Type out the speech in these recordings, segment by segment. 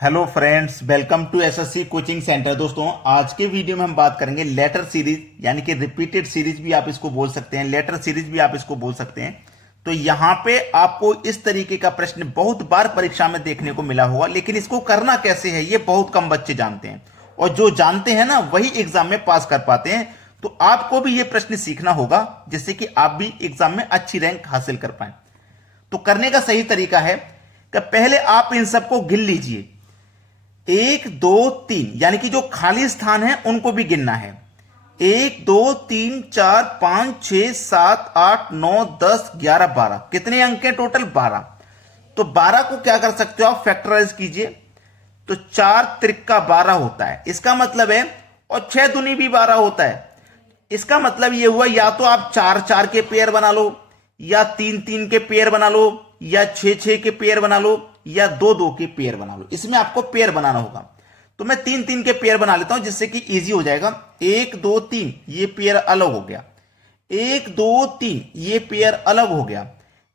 Hello friends, welcome to SSC coaching centre. दोस्तों, आज के वीडियो में हम बात करेंगे लेटर सीरीज, यानी कि रिपीटेड सीरीज भी आप इसको बोल सकते हैं, लेटर सीरीज भी आप इसको बोल सकते हैं। तो यहां पे आपको इस तरीके का प्रश्न बहुत बार परीक्षा में देखने को मिला होगा, लेकिन इसको करना कैसे है ये बहुत कम बच्चे जानते हैं, और जो जानते हैं ना वही एग्जाम में पास कर पाते हैं। तो आपको भी ये प्रश्न सीखना होगा जिससे कि आप भी एग्जाम में अच्छी रैंक हासिल कर पाए। तो करने का सही तरीका है कि पहले आप इन सबको गिन लीजिए, 1 2 3, यानी कि जो खाली स्थान है उनको भी गिनना है। 1 2 3 4 5 6 7 8 9 10 11 12, कितने अंक हैं टोटल? 12। तो 12 को क्या कर सकते हो आप? फैक्टराइज कीजिए। तो 4 त्रिका 12 होता है, इसका मतलब है, और 6 दूनी भी 12 होता है। इसका मतलब यह हुआ, या तो आप 4 4 के पेयर बना लो, या 3 3 के पेयर बना लो, या 6 6 के पेयर बना लो, या 2 2 के पेयर बना लो। इसमें आपको पेयर बनाना होगा। तो मैं 3 3 के पेयर बना लेता हूं जिससे कि इजी हो जाएगा। 1 2 3 ये पेयर अलग हो गया, 1 2 3 ये पेयर अलग हो गया,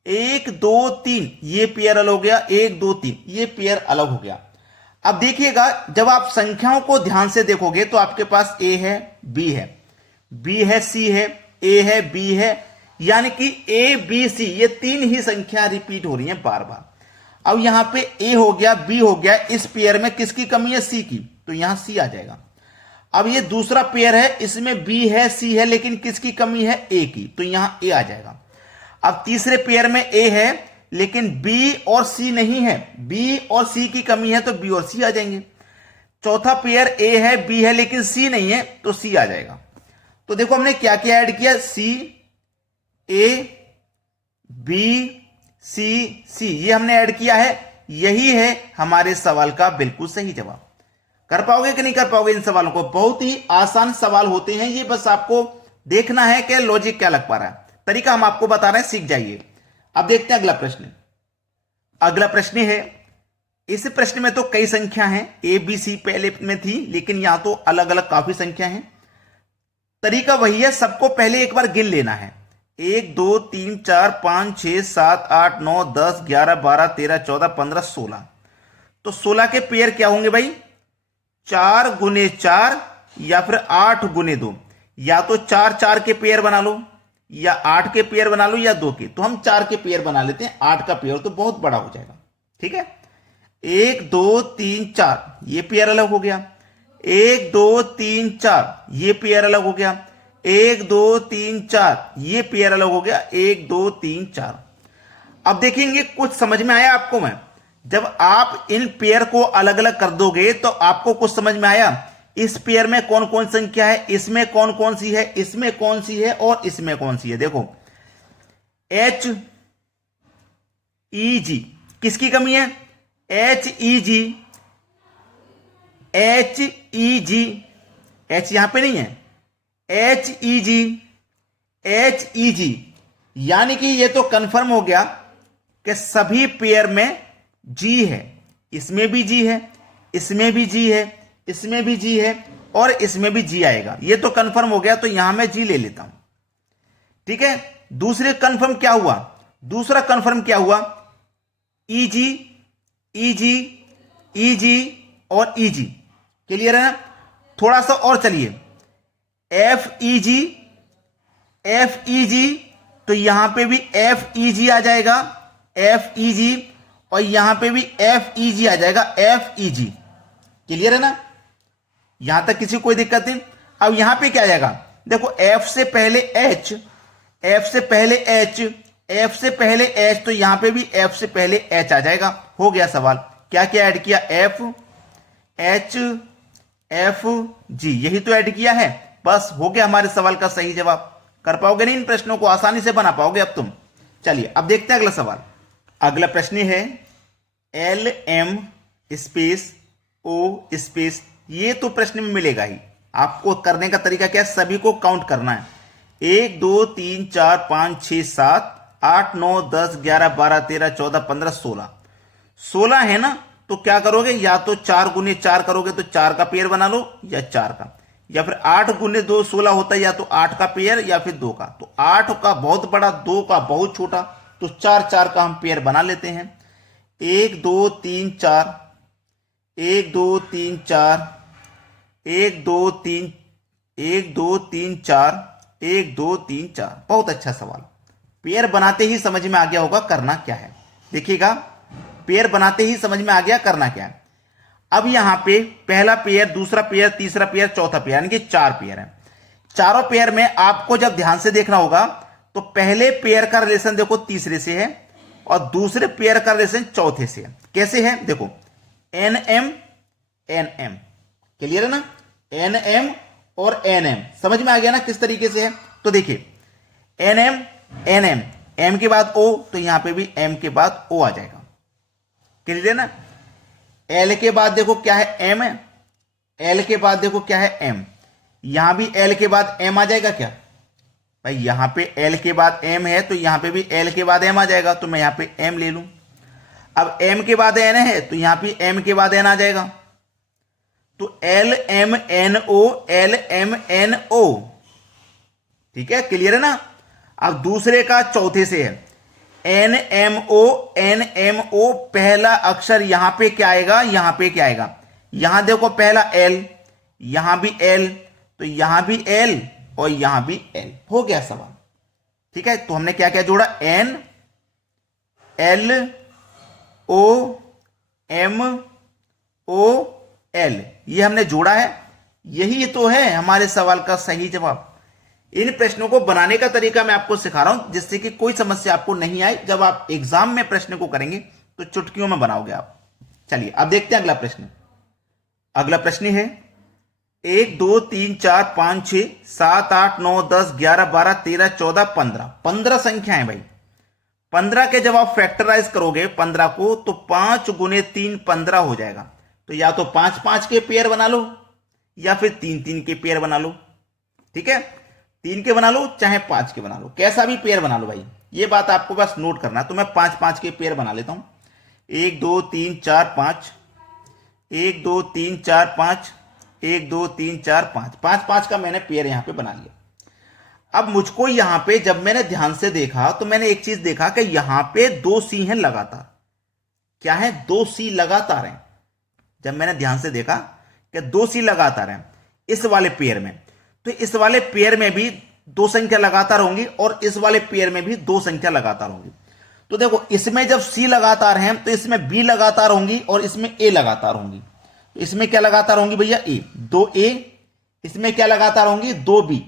1 2 3 ये पेयर अलग हो गया, 1 2 3 ये पेयर अलग हो गया। अब देखिएगा, जब आप संख्याओं को ध्यान से देखोगे तो आपके पास ए है, बी है, बी है, सी है, ए है, बी है, यानी कि ए बी सी ये 3 ही संख्या रिपीट हो रही हैं बार बार। अब यहां पे ए हो गया, बी हो गया, इस पेयर में किसकी कमी है? सी की, तो यहां सी आ जाएगा। अब ये दूसरा पेयर है, इसमें बी है, सी है, लेकिन किसकी कमी है? ए की, तो यहां ए आ जाएगा। अब तीसरे पेयर में ए है, लेकिन बी और सी नहीं है, बी और सी की कमी है, तो बी और सी आ जाएंगे। चौथा पेयर ए है, बी है, लेकिन सी नहीं है, तो सी आ जाएगा। तो देखो हमने क्या क्या ऐड किया? सी, ए, बी, सी, सी, ये हमने ऐड किया है। यही है हमारे सवाल का बिल्कुल सही जवाब। कर पाओगे कि नहीं कर पाओगे इन सवालों को? बहुत ही आसान सवाल होते हैं ये, बस आपको देखना है कि लॉजिक क्या लग पा रहा है। तरीका हम आपको बता रहे हैं, सीख जाइए। अब देखते हैं अगला प्रश्न। अगला प्रश्न है, इस प्रश्न में तो कई संख्या हैं, ए बी सी पहले में थी, लेकिन यहां तो अलग अलग काफी संख्या हैं। तरीका वही है, सबको पहले एक बार गिन लेना है। 1 2 3 4 5 6 7 8 9 10 11 12 13 14 15 16। तो 16 के पेयर क्या होंगे भाई? 4 गुने 4 या फिर 8 गुने 2। या तो 4 4 के पेयर बना लो, या 8 के पेयर बना लो, या 2 के। तो हम 4 के पेयर बना लेते हैं, 8 का पेयर तो बहुत बड़ा हो जाएगा। ठीक है, 1 2 3 4 ये पेयर अलग हो गया, 1 2 3 4 ये पेयर अलग हो गया, 1 2 3 4 ये पेयर अलग हो गया, 1 2 3 4। अब देखेंगे कुछ समझ में आया आपको? मैं जब आप इन पेयर को अलग अलग कर दोगे तो आपको कुछ समझ में आया, इस पेयर में कौन कौन संख्या है, इसमें कौन कौन सी है, इसमें कौन सी है, और इसमें कौन सी है। देखो, एच ई जी किसकी कमी है? एच ई जी, एच ई जी, एच यहां पे नहीं है, एच ई जी, एच ई जी, यानी कि ये तो कंफर्म हो गया कि सभी पेयर में जी है। इसमें भी जी है, इसमें भी जी है, इसमें भी जी है, और इसमें भी जी आएगा। ये तो कंफर्म हो गया, तो यहां मैं जी ले लेता हूं। ठीक है, दूसरे कंफर्म क्या हुआ? दूसरा कंफर्म क्या हुआ? ई जी, ई जी, ई जी और ई जी। क्लियर है ना? थोड़ा सा और चलिए, एफ ई जी, एफ ई जी, तो यहां पे भी एफ ई जी आ जाएगा, एफ ई जी, और यहां पे भी एफ ई जी आ जाएगा, एफ ई जी। क्लियर है ना? यहां तक किसी को कोई दिक्कत नहीं। अब यहां पे क्या आ जाएगा? देखो, एफ से पहले एच, एफ से पहले एच, एफ से पहले एच, तो यहां पे भी एफ से पहले एच आ जाएगा। हो गया सवाल। क्या क्या ऐड किया? एफ, एच, एफ, जी, यही तो ऐड किया है। बस हो गया हमारे सवाल का सही जवाब। कर पाओगे नहीं? इन प्रश्नों को आसानी से बना पाओगे अब तुम। चलिए अब देखते हैं अगला सवाल। अगला प्रश्न है, एल एम स्पेस ओ स्पेस, ये तो प्रश्न में मिलेगा ही। आपको करने का तरीका क्या है? सभी को काउंट करना है। 1 2 3 4 5 6 7 8 9 10 11 12 13 14 15 16। 16 है ना? तो क्या करोगे? या तो 4 गुने 4 करोगे तो 4 का पेयर बना लो, या 4 का, या फिर 8 गुने 2 16 होता है, या तो 8 का पेयर या फिर 2 का। तो 8 का बहुत बड़ा, 2 का बहुत छोटा, तो 4 4 का हम पेयर बना लेते हैं। 1 2 3 4, 1 2 3 4, 1 2 3, 1 2 3 4, 1 2 3 4। बहुत अच्छा सवाल। पेयर बनाते ही समझ में आ गया होगा करना क्या है। देखिएगा, पेयर बनाते ही समझ में आ गया करना क्या है। अब यहां पे पहला पेयर, दूसरा पेयर, तीसरा पेयर, चौथा पेयर, यानी कि 4 पेयर है। चारों पेयर में आपको जब ध्यान से देखना होगा तो पहले पेयर का रिलेशन देखो तीसरे से है और दूसरे पेयर का रिलेशन चौथे से है। कैसे है देखो, N M N M, clear है ना, एन एम और एन एम, समझ में आ गया ना किस तरीके से है। तो देखिए N M N M, M के बाद ओ, तो यहां पे भी एम के बाद ओ आ जाएगा, क्लियर है ना। एल के बाद देखो क्या है, एम है, एल के बाद देखो क्या है, एम, यहां भी एल के बाद एम आ जाएगा क्या भाई, यहां पे एल के बाद एम है तो यहां पे भी एल के बाद एम आ जाएगा, तो मैं यहां पे एम ले लूं। अब एम के बाद एन है तो यहां पे एम के बाद एन आ जाएगा, तो L M N O, L M N O, ठीक है, क्लियर है ना। अब दूसरे का चौथे से है, N M O, N M O, पहला अक्षर यहां पे क्या आएगा, यहां पे क्या आएगा, यहां देखो पहला एल, यहां भी एल, तो यहां भी एल और यहां भी एल, हो गया सवाल। ठीक है, तो हमने क्या क्या जोड़ा, N L O M O L, ये हमने जोड़ा है। यही तो है हमारे सवाल का सही जवाब। इन प्रश्नों को बनाने का तरीका मैं आपको सिखा रहा हूं जिससे कि कोई समस्या आपको नहीं आए। जब आप एग्जाम में प्रश्न को करेंगे तो चुटकियों में बनाओगे आप। चलिए अब देखते हैं अगला प्रश्न। अगला प्रश्न है 1 2 3 4 5 6 7 8 9 10 11 12 13 14 15, 15 संख्याएं भाई। 15 के जब आप फैक्टराइज करोगे 15 को तो 5 गुने 3 15 हो जाएगा। तो या तो 5 5 के पेयर बना लो या फिर 3 3 के पेयर बना लो। ठीक है, 3 के बना लो चाहे 5 के बना लो, कैसा भी पेयर बना लो भाई, ये बात आपको बस नोट करना है। तो मैं 5 5 के पेयर बना लेता हूं, 1 2 3 4 5, 1 2 3 4 5, 1 2 3 4 5, 5 5 का मैंने पेयर यहां पे बना लिया। अब मुझको यहां पे जब मैंने ध्यान से देखा तो मैंने एक चीज देखा कि यहां पे 2 सी हैं लगातार। क्या है, 2 सी लगातार हैं। जब मैंने ध्यान से देखा कि 2 सी लगातार हैं इस वाले पेयर में, तो इस वाले पेयर में भी 2 संख्या लगातार होंगी और इस वाले पेयर में भी 2 संख्या लगातार होंगी। तो देखो इसमें जब सी लगातार हैं तो इसमें बी लगातार होंगी और इसमें ए लगातार होंगी। तो इसमें क्या लगातार होंगी भैया, ए, 2 ए, इसमें क्या लगातार होंगी, 2 बी।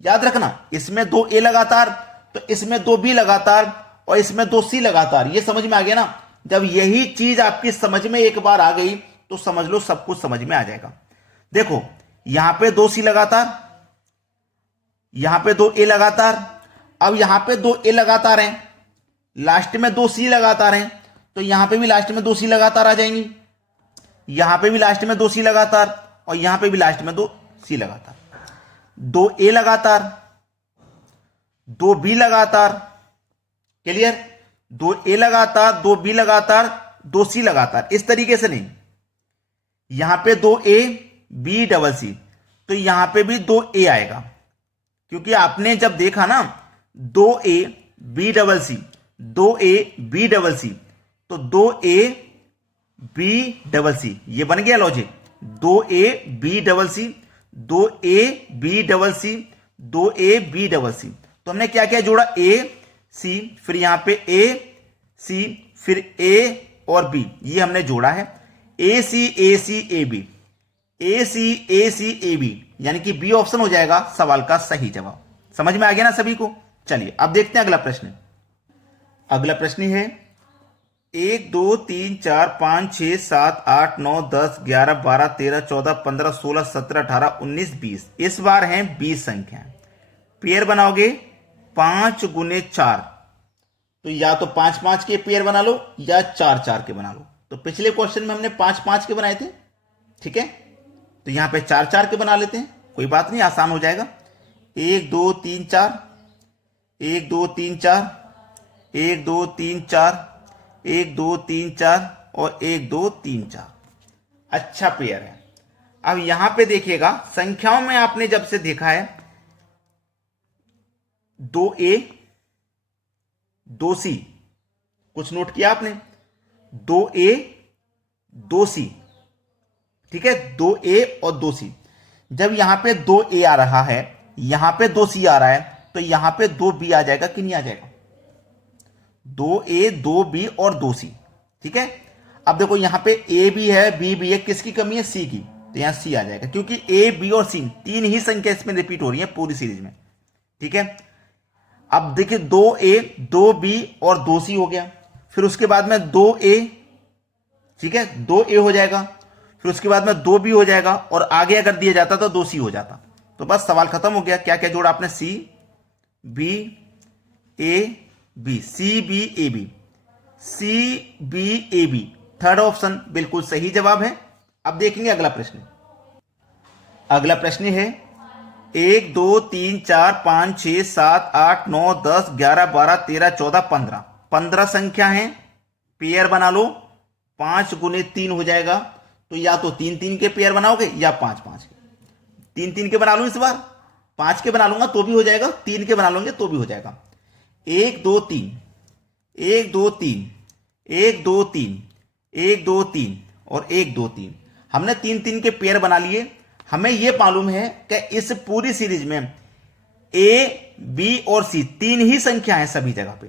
याद रखना, इसमें 2 ए लगातार तो इसमें 2 बी लगातार और इसमें 2 सी लगातार। ये समझ में आ गया ना। जब यही चीज आपकी समझ में एक बार आ गई तो समझ लो सब कुछ समझ में आ जाएगा। देखो यहां पे 2 सी लगातार, यहां पे 2 ए लगातार, अब यहां पे 2 ए लगातार हैं, लास्ट में 2 सी लगातार हैं, तो यहां पे भी लास्ट में 2 सी लगातार आ जाएंगी, यहां पे भी लास्ट में 2 सी लगातार और यहां पे भी लास्ट में 2 सी लगातार। 2 ए लगातार, 2 बी लगातार, क्लियर, 2 ए लगातार, 2 बी लगातार, 2 सी लगातार, इस तरीके से नहीं। यहां पे 2 ए बी डबल सी, तो यहां पे भी 2 ए आएगा, क्योंकि आपने जब देखा ना 2 A B double C, 2 A B double C, तो 2 ए बी डबल सी, ये बन गया logic. 2 A B double C, 2 A B double C, 2 A B double C, तो हमने क्या क्या जोड़ा, ए सी, फिर यहां पे ए सी, फिर ए और बी, ये हमने जोड़ा है। ए सी ए सी A B, A C A B, यानी कि बी ऑप्शन हो जाएगा सवाल का सही जवाब। समझ में आ गया ना सभी को। चलिए अब देखते हैं अगला प्रश्न। अगला प्रश्न है 1 2 3 4 5 6 7 8 9 10 11 12 13 14 15 16 17 18 19 20, इस बार हैं 20 संख्या। पेयर बनाओगे 5 गुने 4, तो या तो 5 5 के पेयर बना लो या 4 4 के बना लो। तो पिछले क्वेश्चन में हमने 5 5 के बनाए थे, ठीक है, तो यहां पे 4 4 के बना लेते हैं, कोई बात नहीं, आसान हो जाएगा। 1 2 3 4, 1 2 3 4, 1 2 3 4, 1 2 3 4 और 1 2 3 4, अच्छा पेयर है। अब यहां पे देखिएगा संख्याओं में आपने जब से देखा है 2a 2c, कुछ नोट किया आपने, 2a 2c, ठीक है, 2a और 2c। जब यहां पे 2a आ रहा है, यहां पे 2c आ रहा है, तो यहां पे 2b आ जाएगा कि नहीं आ जाएगा? 2a 2b और 2c, ठीक है। अब देखो यहां पे a भी है, b भी है, किसकी कमी है? c की, तो यहां c आ जाएगा, क्योंकि a b और c तीन ही संख्या इसमें रिपीट हो रही है पूरी सीरीज में, ठीक है। अब देखिए 2a 2b और 2c हो गया, फिर उसके बाद में 2a, ठीक है, 2a हो जाएगा, फिर उसके बाद में 2b हो जाएगा, और आगे अगर दिया जाता तो 2c हो जाता। तो बस सवाल खत्म हो गया। क्या क्या जोड़ा आपने? c b a b, c b a b, c b a b, third option बिल्कुल सही जवाब है। अब देखेंगे अगला प्रश्न। अगला प्रश्न है 1 2 3 4 5 6 7 8 9 10 11 12 13 14 15, 15 संख्या है, पेयर बना लो। 5 गुने 3 हो जाएगा, तो या तो 3 3 के पेयर बनाओगे या 5 5 के। 3 3 के बना लूं, इस बार 5 के बना लूंगा तो भी हो जाएगा, 3 के बना लूंगे तो भी हो जाएगा। 1 2 3 1 2 3 1 2 3 1 2 3 और 1 2 3, हमने 3 3 के पेयर बना लिए। हमें यह मालूम है कि इस पूरी सीरीज में a b और c तीन ही संख्या है सभी जगह पे,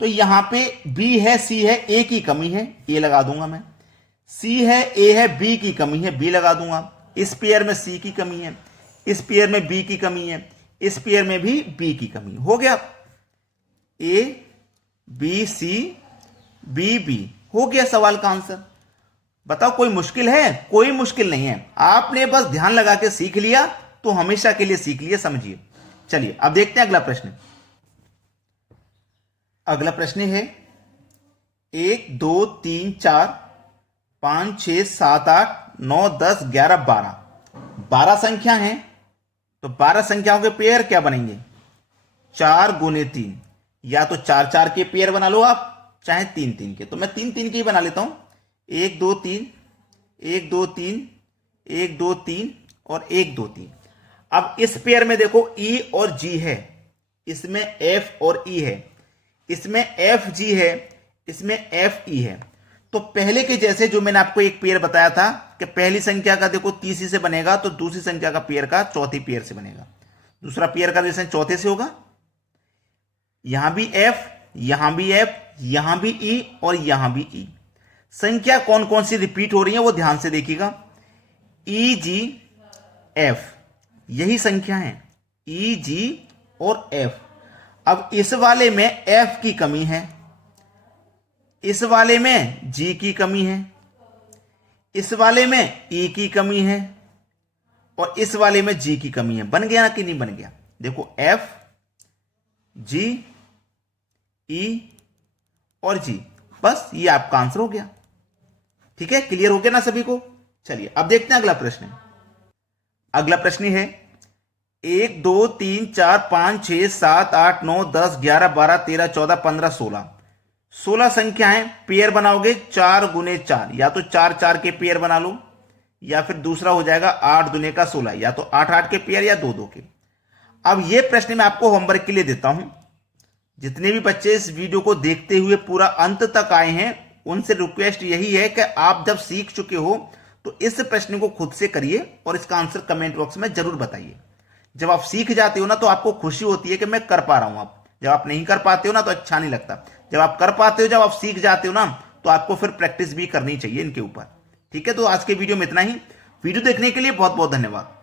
तो यहां पे b है, c है, a की कमी है, a लगा दूंगा मैं। c है, a है, b की कमी है, b लगा दूंगा। इस पेयर में c की कमी है, इस पेयर में b की कमी है, इस पेयर में भी b की कमी हो गया। a b c b b हो गया सवाल का आंसर। बताओ कोई मुश्किल है? कोई मुश्किल नहीं है, आपने बस ध्यान लगा के सीख लिया तो हमेशा के लिए सीख लिया, समझिए। चलिए अब देखते हैं अगला प्रश्न। अगला प्रश्न है 1 2 3 4 5 6 7 8 9 10 11 12, 12 संख्या है, तो 12 संख्याओं के पेयर क्या बनेंगे? 4 गुने 3, या तो 4 4 के पेयर बना लो आप, चाहे 3 3 के। तो मैं 3 3 के ही बना लेता हूं। 1 2 3 1 2 3 1 2 3 और 1 2 3। अब इस पेयर में देखो E और G है, इसमें F और E है, इसमें F G है, इसमें F E है। तो पहले के जैसे जो मैंने आपको एक पेयर बताया था कि पहली संख्या का देखो तीसरी से बनेगा, तो दूसरी संख्या का पेयर का चौथी पेयर से बनेगा, दूसरा पेयर का जैसे चौथे से होगा। यहां भी F, यहां भी F, यहां भी E और यहां भी E। संख्या कौन कौन सी रिपीट हो रही है वो ध्यान से देखिएगा। E G F, यही संख्या है, E G और F। अब इस वाले में F की कमी है, इस वाले में G की कमी है, इस वाले में E की कमी है, और इस वाले में G की कमी है। बन गया कि नहीं बन गया? देखो F G E और G, बस ये आपका आंसर हो गया। ठीक है, क्लियर हो गया ना सभी को? चलिए अब देखते हैं अगला प्रश्न। अगला प्रश्न है 1 2 3 4 5 6 7 8 9 10 11 12 13 14 15 16, 16 संख्या है, पेयर बनाओगे 4 गुने 4, या तो 4 4 के पेयर बना लो, या फिर दूसरा हो जाएगा 8 दुने का 16, या तो 8 8 के पेयर या 2 2 के। अब यह प्रश्न मैं आपको होमवर्क के लिए देता हूं। जितने भी बच्चे इस वीडियो को देखते हुए पूरा अंत तक आए हैं, उनसे रिक्वेस्ट यही है कि आप जब सीख चुके हो तो इस प्रश्न को खुद से करिए और इसका आंसर कमेंट बॉक्स में जरूर बताइए। जब आप सीख जाते हो ना तो आपको खुशी होती है कि मैं कर पा रहा हूं। आप जब आप नहीं कर पाते हो ना तो अच्छा नहीं लगता। जब आप कर पाते हो, जब आप सीख जाते हो ना, तो आपको फिर प्रैक्टिस भी करनी चाहिए इनके ऊपर। ठीक है, तो आज के वीडियो में इतना ही। वीडियो देखने के लिए बहुत बहुत धन्यवाद।